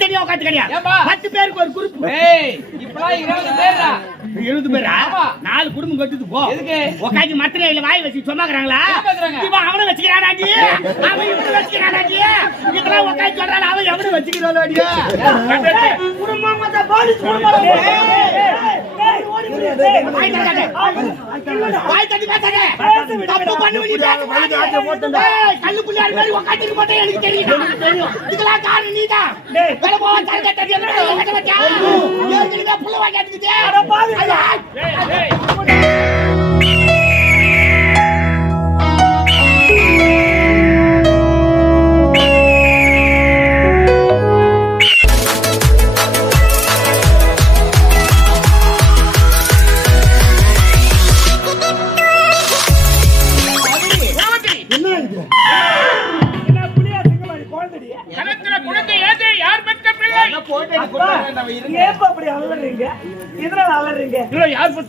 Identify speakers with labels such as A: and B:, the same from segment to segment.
A: தனித்தனியா? பத்து பேருக்கு ஒரு குரூப் எழுபது பேரா. நாலு குடும்பம் கட்டுது போ? உட்காந்து மத்திரையில வாய் வச்சு சொன்னாங்கிறாங்களா? இவன் அவனை வச்சுக்கிறானாடி அவன் இவனை வச்சுக்கிறானாடி இதெல்லாம் உட்காந்து சொல்றான் அவன் எவனை வச்சுக்கிறானாடி குடும்பம் போலீஸ் குடும்பம். வாய் தட்டி பேசாதே. தப்பு பண்ணுவ நீ கல்லு புள்ளியார் மாதிரி போட்டா எனக்கு தெரியும். காரணம் போவா, தரங்க தெரியும். ஏற்கனவே புள்ள வாங்கி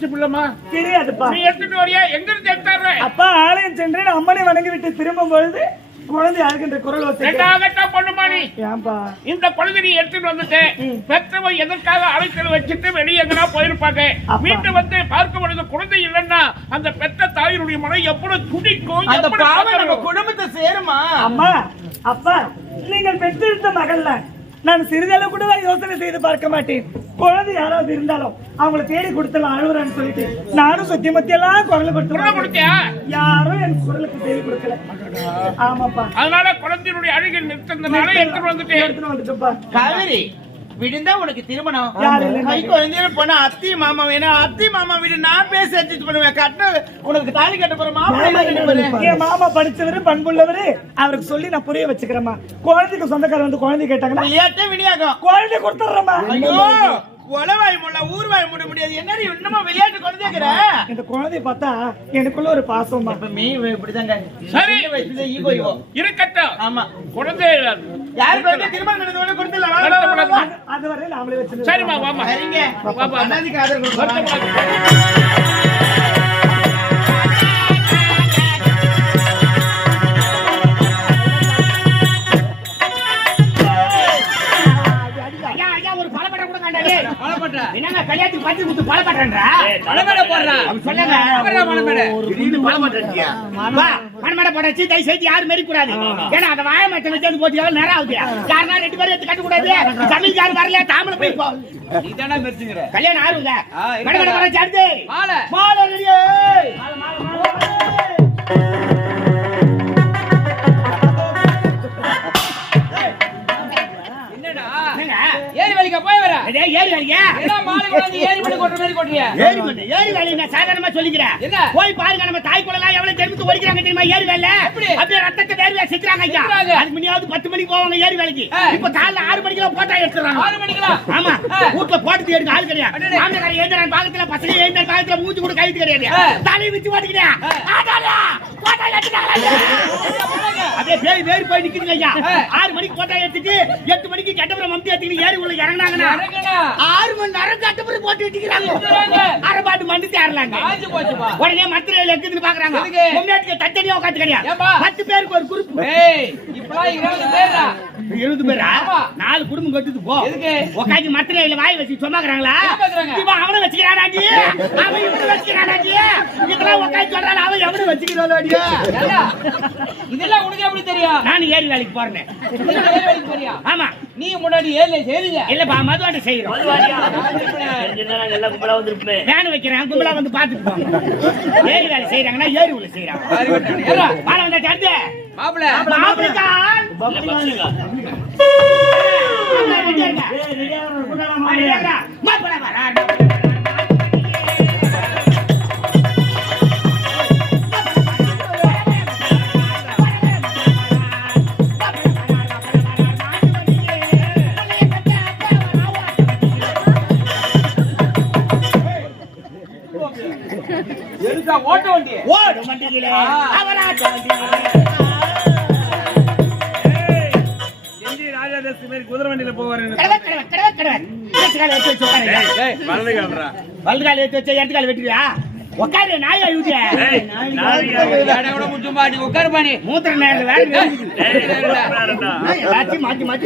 B: பிள்ளைமா
C: தெரியாதுப்பா.
B: நீ எடுத்துட்டு வரியா எங்க இருந்து எடுத்தாரு
C: அப்பா ஆலயம் சென்றேன் அம்மனை வணங்கி விட்டு திரும்பும் பொழுது குழந்தை அழுகின்ற குரல் வசதி
B: ரெண்டாகட்டா பொண்ணுமா நீ?
C: ஏன்பா?
B: இந்த குழந்தை நீ எடுத்துட்டு வந்துட்டு பெற்றவன் எதற்காக அழைத்தல் வச்சுட்டு வெளியே எங்கனா போயிருப்பாங்க. வீட்டு வந்து பார்க்கும் பொழுது குழந்தை இல்லைன்னா அந்த பெற்ற தாயினுடைய மனம் எவ்வளவு துடிக்கும்
D: அந்த பாவம் நம்ம. குடும்பத்தை சேருமா?
C: அம்மா. அப்பா நீங்கள் பெற்றெடுத்த மகள்ல நான் சிறிதளவு கூட யோசனை செய்து பார்க்க மாட்டேன். குழந்தை யாராவது இருந்தாலும் அவங்கள தேடி கொடுத்தலாம் அழுகுறான்னு சொல்லிட்டு நானும் சுத்தி மத்தி எல்லாம் குரல்
B: குரல்
C: கொடுத்து
B: கொடுத்தியா?
C: யாரும் என் குரலுக்கு தேடி கொடுக்கல. ஆமாப்பா.
B: அதனால குழந்தையினுடைய அழுகை நிறுத்ததுனால எடுத்துட்டு வந்துட்டு
C: எடுத்துட்டு வந்துட்டுப்பா
D: காவேரி விடுந்தா உனக்கு திருமணம். கை குழந்தைய போனா அத்தி மாமா வேணும். அத்தி மாமா வீடு நான் பேசி அட்ஜஸ்ட் பண்ணுவேன் கட்ட உனக்கு தாலி கட்ட போற மாமா?
C: என் மாமா படிச்சவரு பண்புள்ளவரு. அவருக்கு சொல்லி நான் புரிய வச்சுக்கிறேம்மா. குழந்தைக்கு சொந்தக்காரர் வந்து குழந்தை கேட்டாங்கன்னா
D: விளையாட்டே வினியாகம்
C: குழந்தை கொடுத்துட்றேம்மா.
D: ஐயோ! உளவாய் முள்ள ஊர்வாய் முட முடியாது. என்னடி இன்னுமா விளையாட்டு குழந்தைங்கிற?
C: இந்த குழந்தைய பார்த்தா எனக்குள்ள ஒரு பாசம்மா.
D: மீ இப்படிதாங்க.
B: சரி.
D: வயசுல ஈகோ
B: இருக்கட்டும்.
D: ஆமா.
B: குழந்தை
D: யாருக்கு வந்து திருமணம் நடந்து ஒண்ணு கொடுத்துடலாம்
B: நடத்தப்படாது.
D: வாங்க, வாங்க, வாங்க.
C: அது வரை நாமளே வச்சு
B: சரிம்மா வாமா
D: சரிங்க.
B: வாப்பா.
D: அண்ணாதிக்கு ஆதரவு
A: கல்யாணத்துக்கு பத்து குத்து பலபடன்றா?
D: பணமேடை போடுறா.
A: அப்படி சொல்லுங்க.
D: போடுறா பணமேடை.
A: திடீர்னு பலபடன்றியா? வா, பணமேடை போடாச்சு, தயவு செஞ்சு யாரும் மெரிக்கக்கூடாது. ஏன்னா, அந்த வாழை வச்சு அது போட்டு எவ்வளவு நேரம் ஆகுது? யாருன்னா ரெண்டு பேரும் எடுத்து வரல, தாம்பளை போய் போ.
D: நீதானே மெரிச்சுங்கிற.
A: கல்யாணம் ஆறுங்க. பணமேடை போடாச்சு, அடுத்து.
D: மாலை.
A: மாலை ready.
D: என்னடா வலிக்க போய் வர
A: ஏறி வேலையா?
D: என்ன மாலை மாதிரி
A: ஏறி நான் சாதாரணமா சொல்லிக்கிறேன். போய் பாருங்க நம்ம தாய் குழந்தை எவ்வளவு தெரிவித்து ஒடிக்கிறாங்க தெரியுமா ஏறி வேலை? அப்படியே ரத்தத்தை வேர்வையா சிக்கிறாங்க ஐயா
D: சிக்குறாங்க.
A: அதுக்கு முன்னாடி பத்து மணிக்கு போவாங்க ஏறி வேலைக்கு. இப்ப காலைல ஆறு மணிக்கு போட்டா எடுத்துறாங்க
D: ஆறு மணிக்கலாம்
A: ஆமா
D: ஆ.
A: வீட்டுல போட்டு எடுக்க ஆள் கிடையாது
D: அடடே.
A: மாமியார் எழுந்திர பாகத்துல பசங்க எழுந்திர பாகத்துல மூச்சு கூட கிடையாது. தலையை வச்சு பேய் வேறு போய் ஐயா. ஆறு மணிக்கு போட்டா எடுத்துட்டு எட்டு மணிக்கு கட்டப்புறம் மம்தி எடுத்துக்கிட்டு ஏறி உள்ள இறங்குனாங்கன்னா
D: இறங்குனா.
A: ஆறு மணி நேரம் கட்டப்புறம் போட்டு. வச்சுக்கிறாங்க அரை பாட்டு மண்டு தேரலாங்க உடனே மத்திரையில இருக்குதுன்னு பாக்குறாங்க? முன்னாடி தத்தனியா உட்காந்து கிடையாது? பத்து பேருக்கு ஒரு குரூப்
D: ஏய் இப்பலாம் இருபது பேரா
A: எழுபது பேரா. நாலு குடும்பம் கட்டுது போ.
D: எதுக்கு?
A: உட்காந்து மத்திரையில வாய் வச்சு சொன்னாங்கிறாங்களா? இவன் அவனை வச்சுக்கிறானாடி அவன் இவனை வச்சுக்கிறானாடி இதெல்லாம் உட்காந்து சொல்றான் அவன் எவனை வச்சுக்கிறானாடி
D: இதெல்லாம் உனக்கு எப்படி தெரியும்?
A: நானும் ஏறி வேலைக்கு போறேன்.
D: வேலைக்கு போறியா?
A: ஆமா.
D: நீ முன்னாடி ஏரில சேருங்க.
A: இல்லப்பா மதுவாண்ட செய்யறோம் வேன் வைக்கிறேன் கும்பலா வந்து பாத்துட்டு போங்க. ஏரி வேலை செய்யறாங்கன்னா ஏரி உள்ள செய்யறாங்க
D: ஏறா.
A: வாழ வந்தா மாப்பிள்ளை.
D: எதுக்கா ஓட்ட வண்டி
A: ஓடும் வண்டியிலே அவராட்ட வண்டியிலே
C: குதிரை வண்டியில போவாரு
A: கடவை, கடவை, கடவை, கடவை. இடத்து காலை எடுத்து வச்சு உட்காருங்க. வலது காலை எடுத்து வச்சு இடத்து காலை வெட்டுவியா? உட்காரு நாய் அழுது
B: ஏய், நாளைக்கு
E: கூட முச்சுமா நீ உட்காரு பாணி
A: மூத்திர நேரம் வேற இருக்குது.
B: ஏய், வேறடா.
A: நான் எல்லாத்தையும் மாத்தி மாத்தி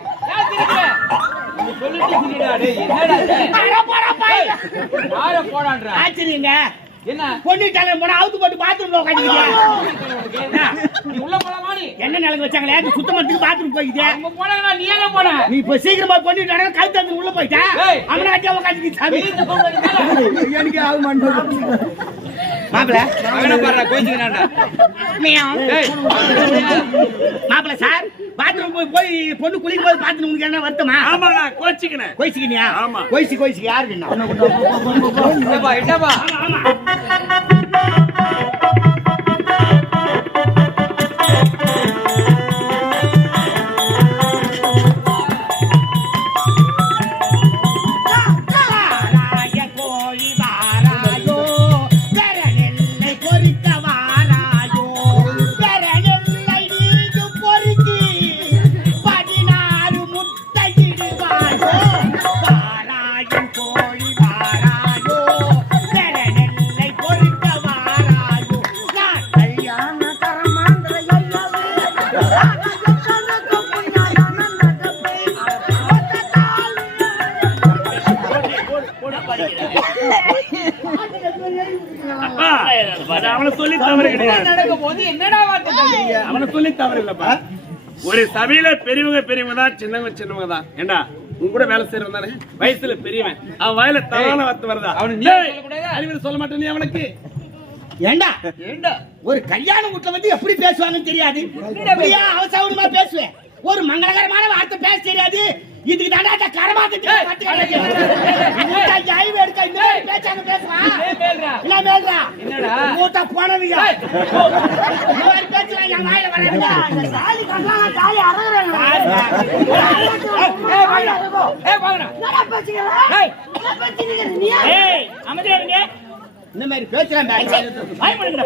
A: போடா, பாய்.
E: யார போடான்றா
A: ஆச்சரியங்க
E: என்ன?
A: பொண்ணு போனா அவுத்து போட்டு பாத்ரூம்
E: உள்ள போலாமா நீ?
A: என்ன நிலங்க வச்சாங்களே? அது சுத்தமத்துக்கு பாத்ரூம் போய்க்குது
E: அங்க போனா நீ போன?
A: நீ இப்ப சீக்கிரமா பொண்ணு நடக்க கழுத்து வந்து உள்ள போயிட்டா. அவனை சாமி. எனக்கு ஆக மாப்பிள.
E: அவன பாறா கோச்சிக்கறான்டா. ஏய்!
A: மாப்பிள சார் பாத்ரூம் போய் போய் பொண்ணு குளிக்கும் போது பாத்ரூம் உங்களுக்கு என்ன வருத்தமா?
B: ஆமாண்ணா கோச்சிக்கினேன்.
A: கொய்சிக்கினியா
B: ஆமா.
A: கொய்சி கொய்சி யாருக்கு என்ன?
E: என்னப்பா என்னப்பா?
B: Thank you. அவனை சொல்லி தவறு இல்லப்பா ஒரு சபையில பெரியவங்க பெரியவங்க தான் சின்னவங்க சின்னவங்க தான். ஏண்டா? உன் கூட வேலை செய்யறவன் தானே? வயசுல பெரியவன். அவன் வாயில தவறான வார்த்தை வருதா?
E: அவனை
B: சொல்ல மாட்டேன் நீ அவனுக்கு.
A: ஏண்டா?
E: ஏண்டா?
A: ஒரு கல்யாண வீட்டுல வந்து எப்படி பேசுவாங்கன்னு தெரியாது. அவசரமா பேசுவேன் ஒரு மங்களகரமான வார்த்தை பேச தெரியாது இதுக்கு தாண்டா இந்த கரமாத்து ஐவு எடுக்க இந்த பேச்சாங்க பேசுவான் என்ன மேல்றா? மூட்டை மாதிரி பேச்சுலாம் என் வாயில வராதுங்க தாலி கட்டலாம் தாலி அறகுறாங்க
E: ஏய் வாங்கடா ஏய் வாங்கடா. ஏய்.
A: ஏய் அமைதியா இருங்க. இந்த மாதிரி பேச்சலாம் வாய் பண்ணுங்கடா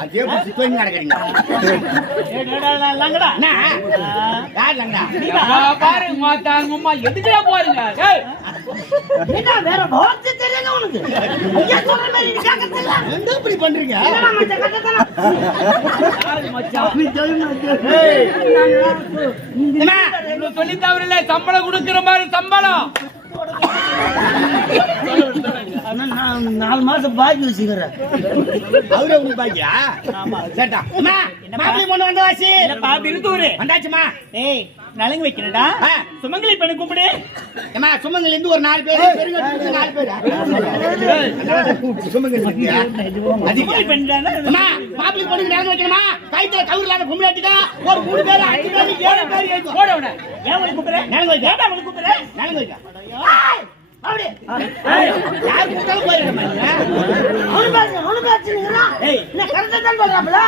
A: அதே புடிச்சு தூங்கி நடக்கிறீங்க? லங்கடா என்ன? யார் லங்கடா
E: அப்பா பாரு மாத்தாங்க அம்மா எதுக்குடா போறீங்க? ஏய்.
A: என்ன வேற வார்த்தை தெரியல உனக்கு? ஐயா சொல்ற மாதிரி நீ கேட்கறதில்ல என்ன இப்படி பண்றீங்க?
E: யாரு மச்சான்
A: என்ன
E: இவ்வளவு சொல்லி தவறு இல்ல சம்பளம் கொடுக்கிற மாதிரி சம்பளம்.
F: நாலு மாசம் பாக்கி வச்சுக்கிறேன்
A: அவரே உங்களுக்கு பாக்கியா சரிடா அம்மா மாப்பிள்ளை பொண்ணு வந்த வாசி
G: விருந்தூரு
A: வந்தாச்சுமா
G: ஏய் நலங்கு வைக்கிறடா. சுமங்கலி பெண்ணு கூப்பிடு
A: ஏமா சுமங்கல இருந்து ஒரு நாலு பேர் பெருங்கட்டுல நாலு பேர் சுமங்கல் பத்தியா
G: சுமங்கலி பெண் தானே
A: அம்மா மாப்பிள்ளை பொண்ணுக்கு நடந்து வைக்கணுமா கைத்துல கவுர் இல்லாத ஒரு மூணு பேர் அஞ்சு பேர் ஏழு பேர் ஏழுக்கும்.
E: போட உடனே
G: ஏன் உனக்கு கூப்பிடுற?
A: நலங்கு வைக்க
G: ஏன்டா உனக்கு கூப்பிடுற?
A: நலங்கு வைக்க அப்படி. யார் கூட்டாலும்
F: கரெக்டா தான் சொல்றாப்ல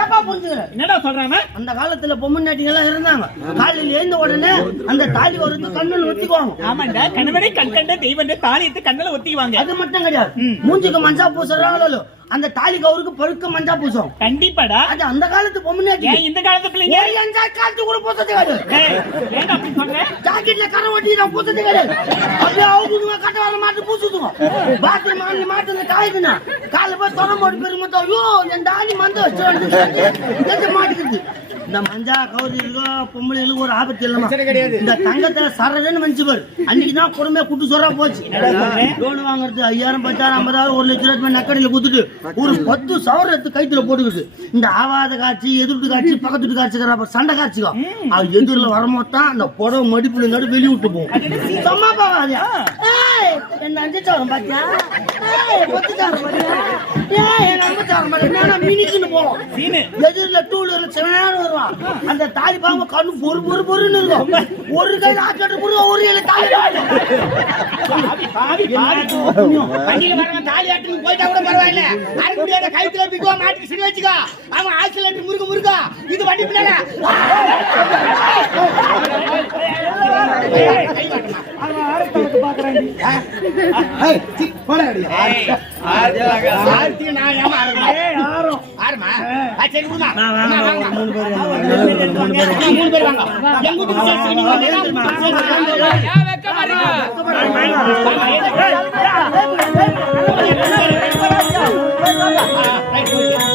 F: தப்பா புரிஞ்சுக்கிற.
G: என்னடா சொல்றாங்க
F: அந்த காலத்துல பொம்மநாட்டிங்க எல்லாம் இருந்தாங்க. காலையில எழுந்த உடனே அந்த தாலி வரது கண்ணில் ஒத்திக்குவாங்க.
G: ஆமாண்டா கணவனை கண் கண்ட தெய்வம் தாலியத்து கண்ணில் ஒத்திக்குவாங்க.
F: அது மட்டும் கிடையாது. மூஞ்சுக்கு மஞ்சா பூசுறாங்களோ அந்த தாலி கவுருக்கு பழுக்க மஞ்சா பூசும்.
G: கண்டிப்பாடா.
F: அது அந்த காலத்து
G: ஏன் இந்த காலத்து பிள்ளைங்க?
F: ஒரு அஞ்சா காலத்து கூட பூசது கிடையாது.
G: அப்படி சொல்ற
F: ஜாக்கெட்ல கரை ஒட்டி நான் பூசது கிடையாது. அப்படியே அவுக்குதுங்க கட்ட வர மாட்டு பூசுதுங்க. பாத்ரூம் ஆனி மாட்டு காயுதுன்னா காலை போய் தொட போட்டு பெருமத்தோ ஐயோ என் தாலி மந்த வச்சு மாட்டிக்கிது இந்த மஞ்சா கௌரிகளுக்கும் பொம்பளைகளுக்கும் ஒரு ஆபத்து இல்லமா. இந்த தங்கத்தை சரன்னு மனுச்சு பாரு அன்னைக்கு தான் கொடுமையா குட்டு சொரா போச்சு. லோன் வாங்குறது ஐயாயிரம் பத்தாயிரம் ஐம்பதாயிரம் ஒரு லட்சம் ரூபாய் நக்கடையில குத்துட்டு ஒரு பத்து சவரம் எடுத்து கைத்துல போட்டுக்கிட்டு இந்த ஆவாத காட்சி எதிர்த்து காட்சி பக்கத்து வீட்டு காட்சிக்கிற சண்டை காட்சிக்கோ? அது எதிரில் வரும்போது தான் அந்த புடவை மடிப்புல நடு வெளிய விட்டு போகும். சும்மா ஏய், என்ன அஞ்சு சவரம் பாத்தியா? பத்து சவரம் பாத்தியா? என் அம்பு சவரம் பாத்தியா மினிக்குன்னு போவோம் எதிரில் டூ வீலர்ல வருவான். அந்த தாலி பாம்பு கண்ணு பொறு பொறு பொறுன்னு இருக்கும். ஒரு கையில ஆக்கட்டு பொறு ஒரு கையில தாலி
A: வண்டியில வரவன் தாலி ஆட்டுன்னு போயிட்டா கூட பரவாயில்ல. அரை முடியாத கைத்துல பிக்குவா மாட்டுக்கு சிறு வச்சுக்கோ. அவன் ஆக்சிலேட்டர் முருக முருகா இது வண்டி பின்னால.
C: அவன் ஆரத்தவனுக்கு பாக்குறாங்க
A: ஆர்த்திக்கு நான் ஏமா ஆரம்பம்
C: ஏய் ஆரம்?
A: ஆரமா ஆ, சரி விடுமா.
F: மூணு பேர்
A: மூணு பேர் வாங்க. எங்க வீட்டுக்கு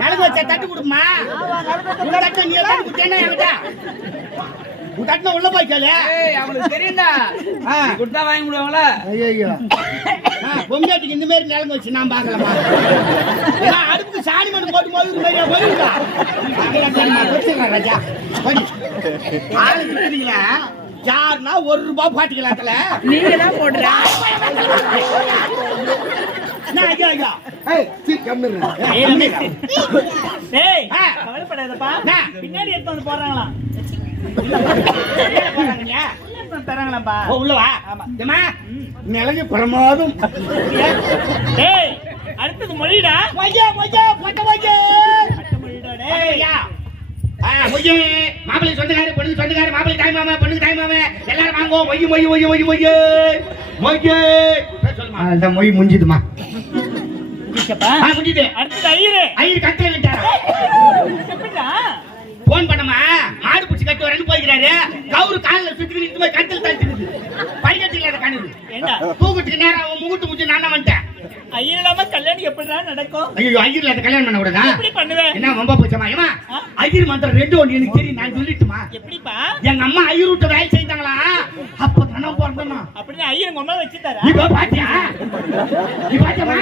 A: நலங்கு வச்சா தட்டு கொடுமா தட்டு நீ தட்டு கொடுத்தேன்னா என்கிட்ட உன் தட்டுல உள்ள போய் கேளு.
D: ஏய் அவங்களுக்கு தெரியும்டா. கொடுத்தா வாங்கி விடுவாங்களா
F: ஐயோ
A: ஆ, பொங்கலுக்கு இந்த மாதிரி நிலங்கு வச்சு நான் பார்க்கலாமா அடுப்புக்கு சாணி மண் போட்டு போய் இந்த மாதிரியா போயிருக்கா? வச்சிடுறேன் ராஜா. போடி. ஆளு இருக்கிறீங்களா யாருன்னா ஒரு ரூபாய் பாட்டிக்கலாத்துல
C: நீங்க தான் போடுற. பின்னாடி எடுத்து வந்து போடுறாங்களாம்
A: என்ன போடுறாங்க
C: தராங்களாம்ப்பா
A: ஓ உள்ள வா ஏம்மா நிலங்கு பிரமாதம்
C: டேய் அடுத்தது மொழிடா
A: மொய்யா மொய்யா பொட்ட மொய்யா
C: மொழிடா டேய்
A: ஏய்யா ஆ மொய்யே மாப்பிள்ளை சொந்தக்காரு பொண்ணு சொந்தக்காரு மாப்பிள்ளை தாய் மாமா பொண்ணுக்கு தாய் மாமா எல்லாரும் வாங்குவோம் மொய்யு மொய்யு மொய்யு மொய்யு மொய்யே மொய்யே சொல்லுமா
F: மொய் முடிஞ்சுதுமா
C: முடிச்சப்பா
A: ஆ முடியுது
C: அடுத்தது ஐயரு.
A: ஐயர் கட்டில விட்டாரா? போன் பண்ணமா? மாடு பிடிச்சி கட்டு வரேன்னு போய்க்கிறாரு. கவுரு காலில் சுத்தி நின்று போய் கட்டில் தடுத்துருது படிக்கட்டு இல்லாத கண்ணு
C: ஏண்டா?
A: தூக்கத்துக்கு நேரம் முகுட்டு முடிச்சு நான் வந்துட்டேன்.
G: ஐயர் இல்லாம கல்யாணம் எப்படிடா நடக்கும்?
A: ஐயோ ஐயர்ல அந்த கல்யாணம் பண்ண கூடாதா?
G: எப்படி பண்ணுவேன்
A: என்ன ரொம்ப போச்சமா ஏமா ஐயர் மந்திரம் ரெண்டு ஒன்று எனக்கு தெரியும் நான் சொல்லிட்டுமா?
G: எப்படிப்பா?
A: எங்க அம்மா ஐயர் விட்டு வேலை செய்தாங்களா? அப்ப தானே பிறந்தனா
G: அப்படின்னு ஐயர் உங்க அம்மா வச்சுட்டாரா
A: போய் பாத்தியா? நீ பாத்தியமா.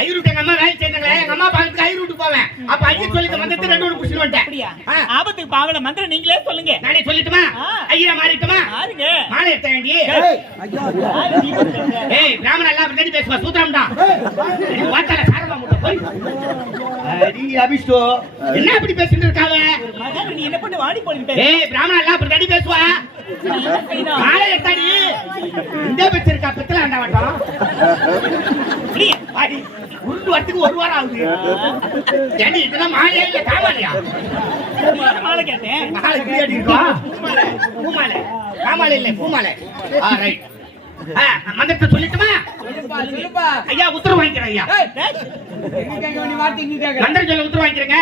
A: ஐயர் விட்டு எங்க அம்மா வேலை செய்தாங்களே? எங்க அம்மா பார்த்துட்டு ஐயர் விட்டு போவேன். அப்ப ஐயர் சொல்லி மந்திரத்தை ரெண்டு ஒன்று புடிச்சுட்டு வந்துட்டேன்.
G: ஆபத்துக்கு பாவல மந்திரம் நீங்களே சொல்லுங்க.
A: நானே சொல்லட்டுமா. ஐயரா மாறிட்டுமா?
G: யாருங்க
A: மாலை எடுத்த வேண்டி
G: யாரு நீ பண்ற?
A: ஏய் பிராமணன் எல்லாம் பேசுவா சூத்திரம் தான் நீ பார்த்தால சாரமா முட்டை போய். அடி அபிஷ்டோ. என்ன அப்படி பேசிட்டு இருக்காவ
G: மகன் நீ என்ன பண்ணி? வாடி போனிட்ட
A: ஏய் எல்லாம் தடி பேசுவா. மாலை எடுத்தாடி. இந்த வச்சிருக்கா பித்தல ஆண்டா வட்டம். அடி. உருண்டு வரத்துக்கு ஒரு வாரம் ஆகுது. ஏண்டி இதெல்லாம் மாலையா இல்ல காமாலையா
G: மாலை கேட்டேன்.
A: மாலை கிளியாடி இருக்கா? பூமாலை. காமாலை இல்ல பூமாலை. ஆ ரைட் மந்திரத்தை சொல்லிட்டுமா? ஐயா உத்தரவு வாங்கிக்கிறேன் ஐயா. மந்திரம் சொல்ல உத்தரவு வாங்கிக்கிறேங்க.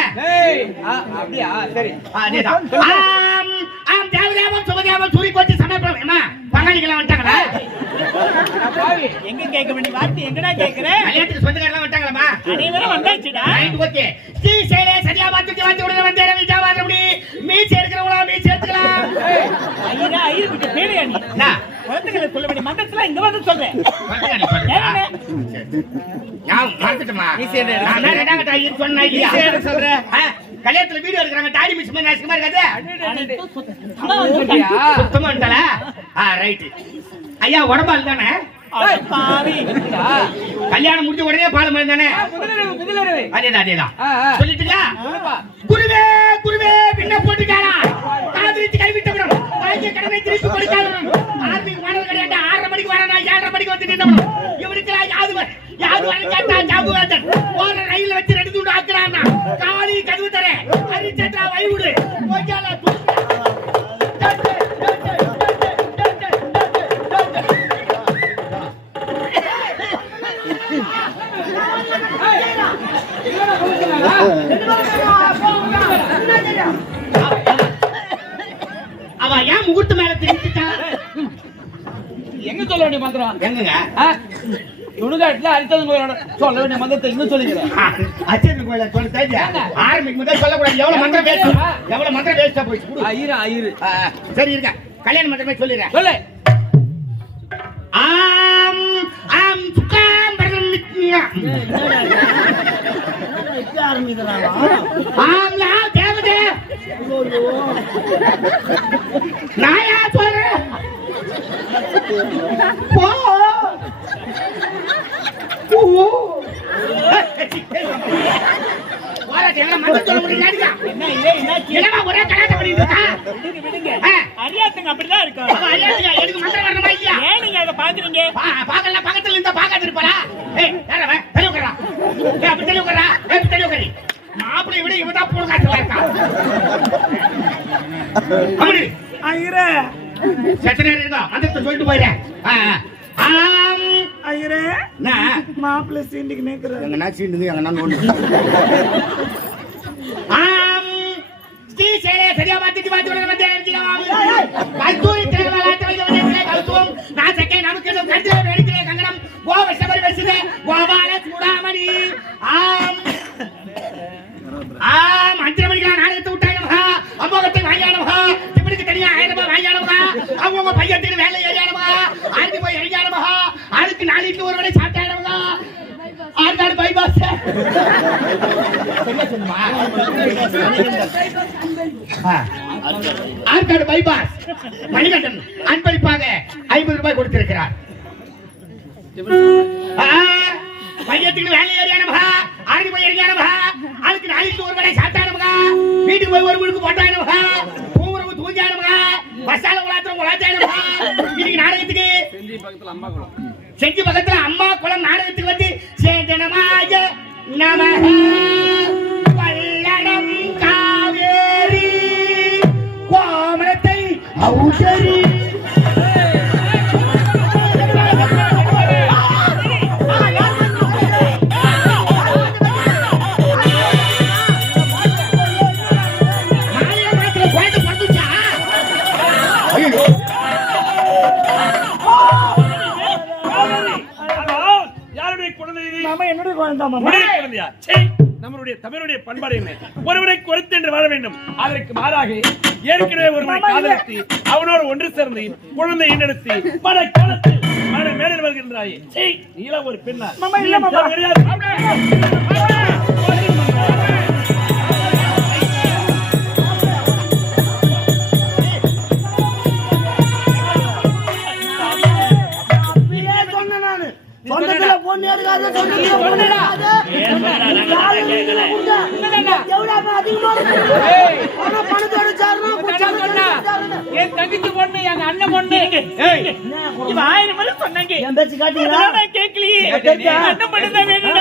E: அப்படியா? சரி.
A: அதேதான். ஆம், தேவதேவம், சுபதேவம், சூரியகோட்டி, சமயபுரம். ஏம்மா, பங்காளிகள்லாம் வந்துட்டாங்களா?
E: நான் பாவி
G: எங்க கேட்க வேண்டிய வார்த்தை எங்கடா கேக்குற
A: கல்யாணத்துக்கு சொந்தக்காரலாம் வந்துட்டாங்களாம்மா?
G: அனைவரும் வந்தாச்சுடா
A: ரைட், ஓகே. ஸ்ரீசைலே சரியாபா தூக்கி வந்து விடுங்க, வந்தேன், விஜயவாதம் முடி. மீசி எடுக்கிறவங்களா, மீசி எடுத்துக்கலாம்.
G: ஐயா ஐயர் கிட்ட பேரையா நீ
A: என்ன?
G: குழந்தைகளை சொல்ல வேண்டிய மந்திரத்துல இங்க வந்து சொல்றேன்?
A: ஞாபகம் மறந்துட்டேம்மா. நான் ரெண்டாம் கட்ட ஐயர் சொன்னேன் இல்லையா? கல்யாணத்துல வீடியோ எடுக்கிறாங்க. தாடி மிஸ் பண்ணி அசிங்கமா இருக்காது
G: சுத்தமா
A: வந்துட்டாளா? ஆ ரைட் ஐயா உடம்பால் தானே? கல்யாணம் முடிஞ்ச உடனே பாலம் தானே?
E: ஆ, முதலிரவு முதலிரவு.
A: அதேதான் அதேதான். சொல்லிட்டுங்களா குருவே குருவே பின்ன போட்டுட்டாரா? காதலித்து கைவிட்டவனும் வாழ்க்கை கடனை திருப்பி கொடுக்காதவனும் ஆர்மிக்கு மாணவர் கிடையாது ஆறரை மணிக்கு வர நான் ஏழரை மணிக்கு வந்து நின்றவனும் இவனுக்கு யாது வ- யாது வர கேட்டா ஜாபு வேந்தன்.
E: மந்திரம்
A: எங்கங்க?
E: சுடுகாட்டுல போயோட சொல்ல வேண்டிய மந்திரத்தை இன்னும் சொல்லிக்கிறேன்.
A: அச்சன் கோயில சொல்ல தேவையா ஆரம்பிக்கும் முதல் சொல்லக்கூடாது. எவ்வளவு மந்திரம் வேஸ்ட் எவ்வளவு மந்திரம் வேஸ்டா போயிடுச்சு.
E: ஐயரு ஐயரு.
A: சரி இருக்க கல்யாண மந்திரமே சொல்லிடுறேன்.
E: சொல்லு.
A: ஆம் ஆம் சுக்காம் பரம் ஆம்லா தேவதே. நாயா சொல்றேன் ஒரே கலாட்டம் பண்ணிட்டு இருக்கா
G: விடுங்க விடுங்க அப்படிதான் இருக்கும்
A: அரியாத்துங்க எனக்கு மந்திரம் வரணுமா இல்லையா
G: ஏன் நீங்க அதை பாக்குறீங்க
A: பா- பக்கத்துல இருந்தா பார்க்காது இருப்பாரா ஏய் தெளிவு ஏய் அப்படி தெளிவு ஏய் தெளிவு விட இவன் தான் பூல் காட்டுல இருக்கா அப்படி
C: ஐயரே.
A: செத்த நேரம் சொல்லிட்டு ஆ. ஆம்.
C: ஐயரே.
A: என்ன?
C: மாப்பிள்ளை சீண்டிக்கு நிற்கிறாரு.
A: எங்க நாச்சி இருந்து எங்க நான் ஒண்ணு. ஆம். ஸ்ரீ சேலே சரியா பார்த்துட்டு பார்த்து விட வந்து கல்தூரி திரவலாட்ட வைக்க வந்து கல்துவம் நான் சக்கை நமக்கு வெடிக்கிறே கங்கணம். கோவ சபரி பேசுதே கோபால சூடாமணி. ஆம். ஆம். அஞ்சரை மணிக்கு நாடகத்தை விட்டாய் நமகா அம்போகத்தை வாங்கியா இப்படிக்கு தனியா ஆயிரம் ரூபாய் வாங்கியா நமகா அவங்க பையத்துக்கு வேலை ஏறியா நமகா ஆறுக்கு போய் இறங்கியா நமகா ஆளுக்கு நாளைக்கு ஒரு வேளை சாப்பிட்டா நமகா ஆறுநாள் பைபாஸ் ஆற்காடு பைபாஸ் மணிகண்டன் அன்பளிப்பாக ஐம்பது ரூபாய் கொடுத்திருக்கிறார். பையத்துக்கு வேலை ஏறியானமகா ஆறுக்கு போய் இறங்கியானமகா அதுக்கு நாளைக்கு ஒரு கடை சாப்பிட்டானமகா வீட்டுக்கு போய் ஒரு வீட்டுக்கு தூஞ்சானமகா பஸ்ஸால உலாத்திரம் உலாச்சானமகா இன்னைக்கு நாடகத்துக்கு செஞ்சு பக்கத்துல அம்மா குளம். நாடகத்துக்கு வந்து சேதனமாய நமக பல்லடம் காவேரி கோமரத்தை ஔஷரி. குழந்தை
C: மாமா
B: குழந்தையா? சீ! நம்மளுடைய தமிழுடைய பண்பாடு என்ன? ஒருவரை குறித்து என்று வாழ வேண்டும். அதற்கு மாறாக ஏற்கனவே
C: இல்ல.
B: காதலித்து அவனோடு ஒன்று சேர்ந்து குழந்தை ஈண்டெடுத்து பல காலத்தில் மன மேலில் வருகின்றாயே! நீலாம் ஒரு பெண்ணா.
D: என் தங்கச்சி பொண்ணு எங்க அண்ணன் பொண்ணு. ஆயிரம் முறை சொன்னாங்க.
F: என் பேச்சு காட்டீங்களா?
D: கேட்கலையே? அண்ணன் பொண்ணு தான் வேணும்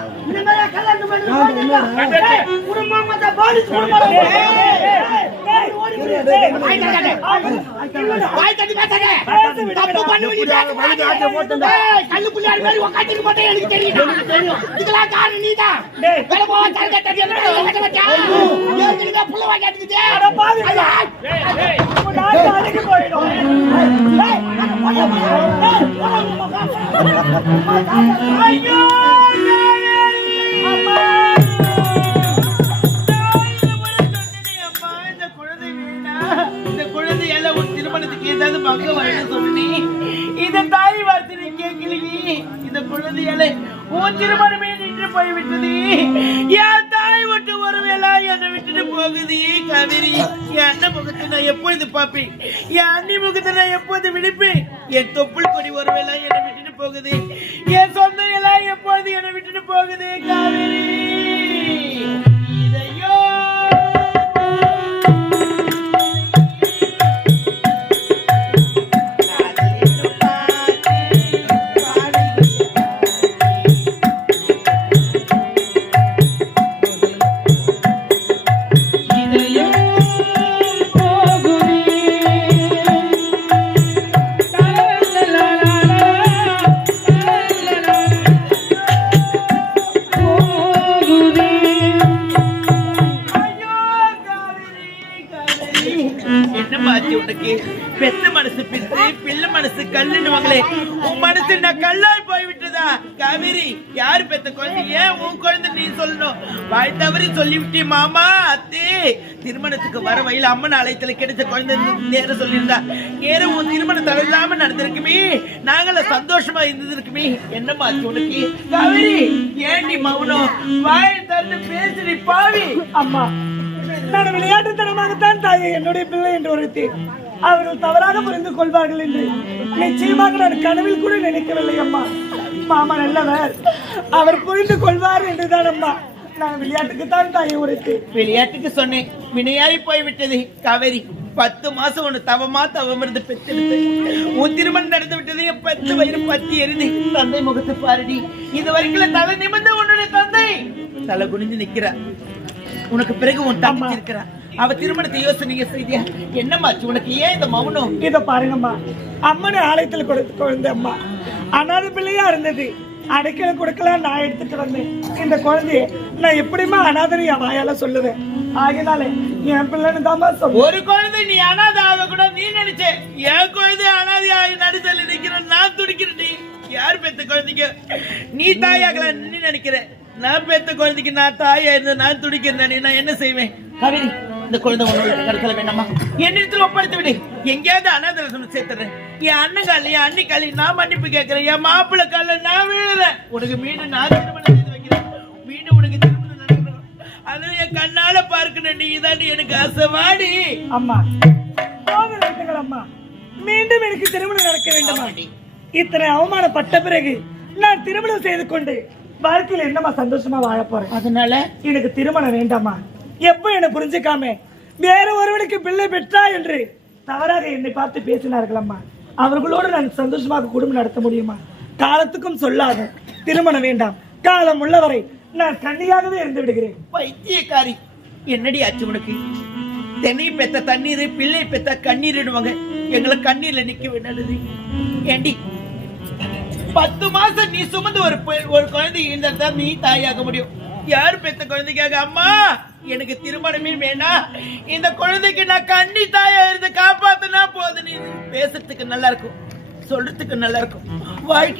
D: ஏய்,
F: கல்யாணம் பண்ணி குடும்பம் மொத்த போலீஸ் குடும்பம்.
A: வாய் தட்டி பேசாத. தப்பு பண்ணுவ நீ பேச மாதிரி உக்காந்துட்டு போட்டே எனக்கு தெரியும். இதுக்கெல்லாம் காரணம் நீதான். வேலை போவா, சரக்கு தட்டி எல்லாம் புள்ள வாங்கி அடிக்குது. ஐயா,
C: நாட்டு ஐயோ
D: திருமணத்துக்கு ஏதாவது பங்கு சொல்லி இந்த தாய் வார்த்தை நீ கேட்கலையே இந்த குழந்தையால உன் திருமணமே நின்று போய்விட்டது. என் தாய் விட்டு ஒருவேளை என்னை விட்டுட்டு போகுது. கவிரி என் அண்ணன் முகத்தை நான் எப்பொழுது பார்ப்பேன்? என் அண்ணி முகத்தை நான் எப்போது விழிப்பேன்? என் தொப்புள் கொடி ஒருவேளை என்னை விட்டுட்டு போகுது. என் சொந்த எல்லாம் எப்போது என்னை விட்டுட்டு போகுது காவிரி சொல்லிவிட்டே மாமா அத்தே. திருமணத்துக்கு வர வயல அம்மன் ஆலயத்துல கிடைச்ச குழந்தை நேரம் சொல்லியிருந்தா. நேரம் உன் திருமணம் தடையில்லாம நடந்திருக்குமே. நாங்கள சந்தோஷமா இருந்திருக்குமே. என்னமாச்சு உனக்கு? காவேரி ஏண்டி மௌனம்? வாய் தந்து பேசுடி பாவி.
C: அம்மா நான் விளையாட்டுத்தனமாகத்தான் தாயை என்னுடைய பிள்ளை என்று ஒருத்தி அவர்கள் தவறாக புரிந்து கொள்வார்கள் என்று நிச்சயமாக நான் கனவில் கூட நினைக்கவில்லை அம்மா. மாமா நல்லவர். அவர் புரிந்து கொள்வார் என்றுதான் அம்மா. நான் விளையாட்டுக்குத்தான் தாயை உரைத்து
D: விளையாட்டுக்கு சொன்னேன். வினையாய் போய் விட்டது காவேரி பத்து மாசம் உன்னை தவமா தவம் இருந்து பெற்றெடுத்து உன் திருமணம் நடந்து விட்டது. என் பத்து வயிறு பத்தி எரிது. தந்தை முகத்து பாருடி. இது வரைக்கும் தலை நிமிர்ந்த உன்னுடைய தந்தை. தலை குனிஞ்சு நிக்கிறா. உனக்கு பிறகு உன் தங்கச்சி இருக்கிறா. அவ திருமணத்தை யோசனைங்க செய்தியா? என்னமாச்சு உனக்கு ஏன் இந்த மௌனம்?
C: இதை பாருங்கம்மா. அம்மனை ஆலயத்தில் கொடுத்து குழந்தை அம்மா அனாதை பிள்ளையா இருந்தது. அடைக்கல கொடுக்கலாம் நான் எடுத்துட்டு வந்தேன். இந்த குழந்தைய நான் எப்படிமா அனாதரி என் வாயால சொல்லுவேன்? ஆகினாலே என் பிள்ளைன்னு தான்
D: ஒரு குழந்தை நீ அனாதை ஆக கூட நீ நினைச்ச என் குழந்தை அனாதை ஆகி நடுத்தல் நினைக்கிறேன் நான் துடிக்கிறேன் நீ யார் பெத்த குழந்தைக்கு? நீ தாயாகல நீ நினைக்கிற. நான் பெத்த குழந்தைக்கு நான் தாயா இருந்து நான் துடிக்கிறேன் நான் என்ன செய்வேன்? இந்த குழந்தை உன்னோட கடத்தல வேண்டாமா? என்னிடத்துல ஒப்படைத்து விடு. எங்கேயாவது அனாதரசம் சேர்த்துறேன். என் அண்ணன் கால என் அண்ணி காலி நான் மன்னிப்பு கேட்கிறேன். என் மாப்பிள்ளை கால நான் விழுறேன் உனக்கு மீண்டும் நான் திருமணம் செய்து வைக்கிறேன். மீண்டும் உனக்கு திருமணம் நடக்கணும். அதை என் கண்ணால பார்க்கணும். நீ இதாண்டி எனக்கு ஆசைவாடி
C: அம்மா அம்மா. மீண்டும் எனக்கு திருமணம் நடக்க வேண்டுமா? இத்தனை அவமானப்பட்ட பிறகு நான் திருமணம் செய்து கொண்டு வாழ்க்கையில என்னம்மா சந்தோஷமா வாழ போறேன்?
D: அதனால
C: எனக்கு திருமணம் வேண்டாமா? எப்போ என்ன புரிஞ்சுக்காம? வேற ஒருவனுக்கு பிள்ளை பெற்றா என்று தவறாக என்னை பார்த்து பேசினார்களம்மா. அவர்களோடு நான் சந்தோஷமாக குடும்பம் நடத்த முடியுமா? காலத்துக்கும் சொல்லாத திருமணம் வேண்டாம். காலம் உள்ளவரை நான் கண்ணியாகவே இருந்து விடுகிறேன்.
D: பைத்தியக்காரி. என்னடி ஆச்சு உனக்கு? தென்னை பெத்த தண்ணீர் பிள்ளை பெத்த கண்ணீர்டுவாங்க. எங்களை கண்ணீர்ல நிக்க விடலுது ஏண்டி பத்து மாசம் நீ சுமந்து ஒரு ஒரு குழந்தை இருந்தா நீ தாயாக முடியும். யார் பெத்த குழந்தைக்காக? அம்மா! எனக்கு திருமணமே வேணாம் இந்த குழந்தைக்கு நான் கண்ணி தாயா இருந்து காப்பாத்தினா போதும். நீ பேசுறதுக்கு நல்லா இருக்கும் சொல்றதுக்கு நல்லா இருக்கும். வாழ்க்கை